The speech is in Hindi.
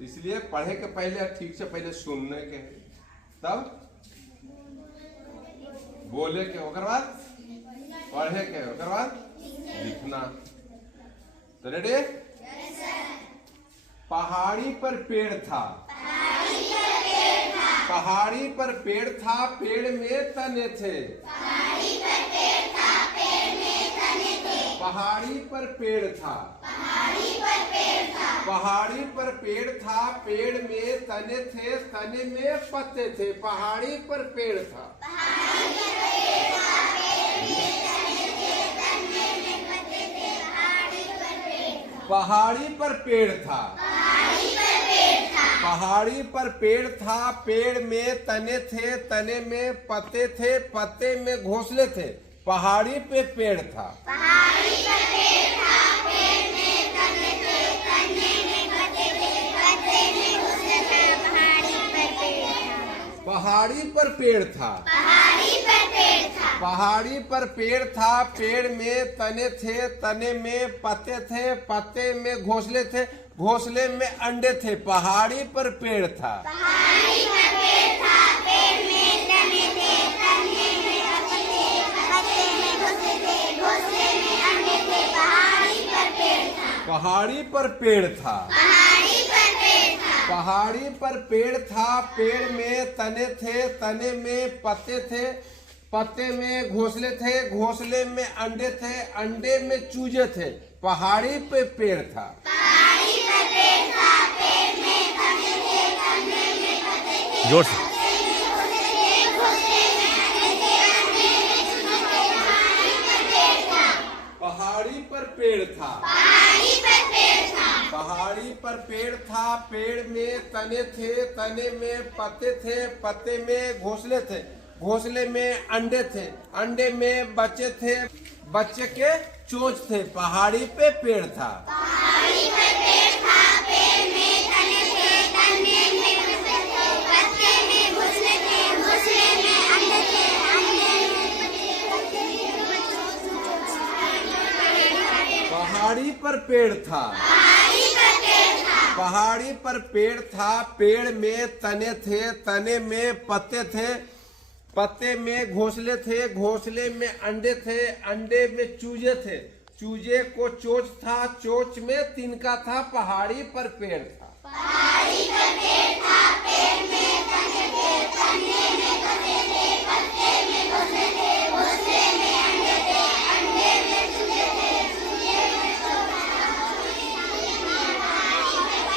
इसलिए पढ़े के पहले ठीक से पहले सुनने के तब बोले के ओकर बाद पढ़े के ओकर बाद लिखना। तो रेडी? पहाड़ी पर पेड़ था, पहाड़ी पर पेड़ था, पेड़ में तने थे। पहाड़ी पर पेड़ था, पहाड़ी पर पेड़ था, पहाड़ी पर पेड़ था, पेड़ में तने थे, तने में पत्ते थे। पहाड़ी पर पेड़ था, पहाड़ी पर पेड़ था, पहाड़ी पर पेड़ था, पेड़ में तने थे, तने में पत्ते थे, पत्ते में घोंसले थे। पहाड़ी पे पेड़ था, पहाड़ी पर पेड़ था, पेड़ में तने थे, तने में पत्ते थे, पत्ते में घोंसले थे। पहाड़ी पर पेड़ था, पहाड़ी पर पेड़ था, पहाड़ी पर पेड़ था, पहाड़ी पर पेड़ था, पेड़ में तने थे, तने में पत्ते थे, पत्ते में घोंसले थे, घोंसले में अंडे थे। पहाड़ी पर पेड़ था, पहाड़ी पर पेड़ था, पेड़ में तने थे, तने में पत्ते थे, पत्ते में घोंसले थे, घोंसले में अंडे थे। पहाड़ी पर पेड़ था, पहाड़ी पर पेड़ था, पहाड़ी पर पेड़ था, पहाड़ी पर पेड़ था, पेड़ में तने थे, तने में पत्ते थे, पत्ते में घोंसले थे, घोंसले में अंडे थे, अंडे में चूजे थे। पहाड़ी पे पेड़ था, पहाड़ी पर पेड़ था, पेड़ में तने थे, तने में पत्ते थे, जोर से पत्ते में घोंसले थे, घोंसले में अंडे थे, अंडे में चूजे थे। पहाड़ी पर पेड़ था, पहाड़ी पर पेड़ था, पहाड़ी पर पेड़ था, पहाड़ी पर पेड़ था, पेड़ में तने थे, तने में पत्ते थे, पत्ते में घोंसले थे, घोंसले में अंडे थे, अंडे में बच्चे थे, बच्चे के चोंच थे। पहाड़ी पे पेड़ था, पहाड़ी पर पेड़ था, पेड़ में तने थे, तने में पत्ते थे, पत्ते में घोंसले थे, घोंसले में अंडे थे, अंडे में पहाड़ी पर पेड़ था, पहाड़ी पर पेड़ था, पहाड़ी पर पेड़ था, पेड़ में तने थे, तने में पत्ते थे, पत्ते में घोंसले थे, घोंसले में अंडे थे, अंडे में चूजे थे, चूजे को चोंच था, चोंच में तिनका था। पहाड़ी पर पेड़ था, पहाड़ी पर पेड़ था, पेड़ में